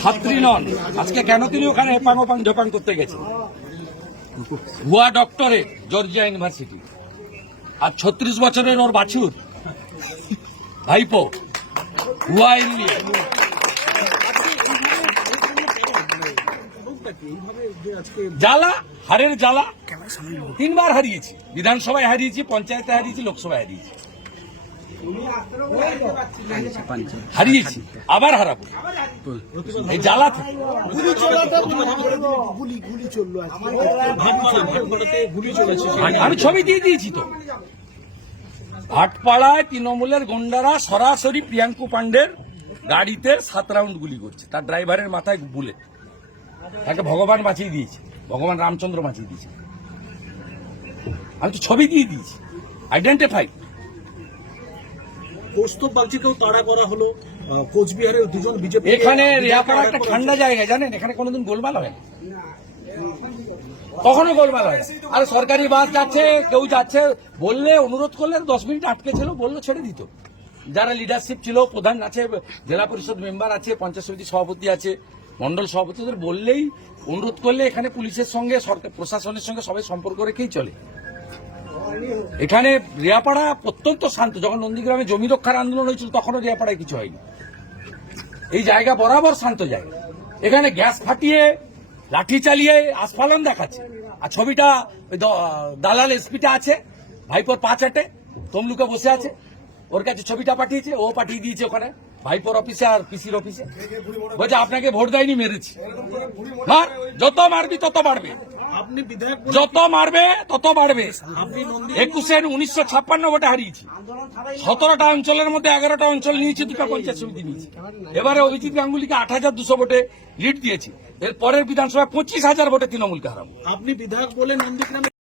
ছাত্রী নন। আজকে কেন তিনি ওখানে এপাং ঝোপাং করতে গেছেন? ভুয়া ডক্টরেট জর্জিয়া ইউনিভার্সিটি, আর 36 বছরের ওর বাছুর ভাইপো ভুয়া ইঞ্জিনিয়ার। জ্বালা, হারের জ্বালা। 3 বার হারিয়েছি, বিধানসভায় হারিয়েছি, পঞ্চায়েতে হারিয়েছি, লোকসভায় হারিয়েছি, হারিয়েছি, আবার হারাবো। এই জ্বালা থেকে আমি ছবি দিয়ে দিয়েছি তো। ভাটপাড়ায় তৃণমূলের গুন্ডারা সরাসরি প্রিয়াঙ্কু পান্ডের গাড়িতে 7 রাউন্ড গুলি করছে, তার ড্রাইভারের মাথায় বুলেট। তাকে ভগবান বাঁচিয়ে দিয়েছে, ভগবান রামচন্দ্র বাঁচিয়ে দিয়েছে। আমি তো ছবি দিয়ে দিয়েছি, আইডেন্টিফাইড। কৌস্তব বাগচিকেও তাড়া করা হলো, কোচবিহারের 2 জন বিজেপি। এখানে রিয়াপাড়া একটা ঠান্ডা জায়গা, জানেন, এখানে কোনোদিন গোলমাল হয় না, কখনো গোলমাল হয় না। আর সরকারি বাস যাচ্ছে, কেউ যাচ্ছে, বললে, অনুরোধ করলে 10 মিনিট আটকে ছিল, বললে ছেড়ে দিত। যারা লিডারশিপ ছিল, প্রধান আছে, জেলা পরিষদ মেম্বার আছে, পঞ্চায়েত সমিতি সভাপতি আছে, মন্ডল সভাপতিদের বললেই, অনুরোধ করলে এখানে পুলিশের সঙ্গে, সরকার প্রশাসনের সঙ্গে সবাই সম্পর্ক রেখেই চলে। এখানে রিয়াপাড়া অত্যন্ত শান্ত। যখন নন্দীগ্রামে জমি রক্ষার আন্দোলন হয়েছিল তখনও রিয়াপাড়ায় কিছু হয়নি। এই জায়গা বরাবর শান্ত জায়গা। এখানে গ্যাস ফাটিয়ে, লাঠি চালিয়ে আস্ফালন দেখাচ্ছে। আর ছবিটা দালাল এসপিটা আছে, ভাইপোর 5 আটে তমলুকে বসে আছে, ওর কাছে ছবিটা পাঠিয়েছে, ও পাঠিয়ে দিয়েছে ওখানে ভাইপোর অফিসে আর পিসির অফিসে। বলছে আপনাকে ভোট দেয়নি, মেরেছি। মার, যত মারবি তত বাড়বে, আপনি বিধায়ক, যত মারবে তত বাড়বে। 1956 ভোটে হারিয়েছি, 17টা অঞ্চলের মধ্যে 11টা অঞ্চল নিয়েছি, 2টা পঞ্চায়েত সমিতি নিয়েছি। এবারে অভিজিৎ গাঙ্গুলিকে 8,200 ভোটে লিড দিয়েছি। এর পরের বিধানসভায় 25,000 ভোটে তৃণমূলকে হারাবো। আপনি বিধায়ক বলে নন্দীগ্রামে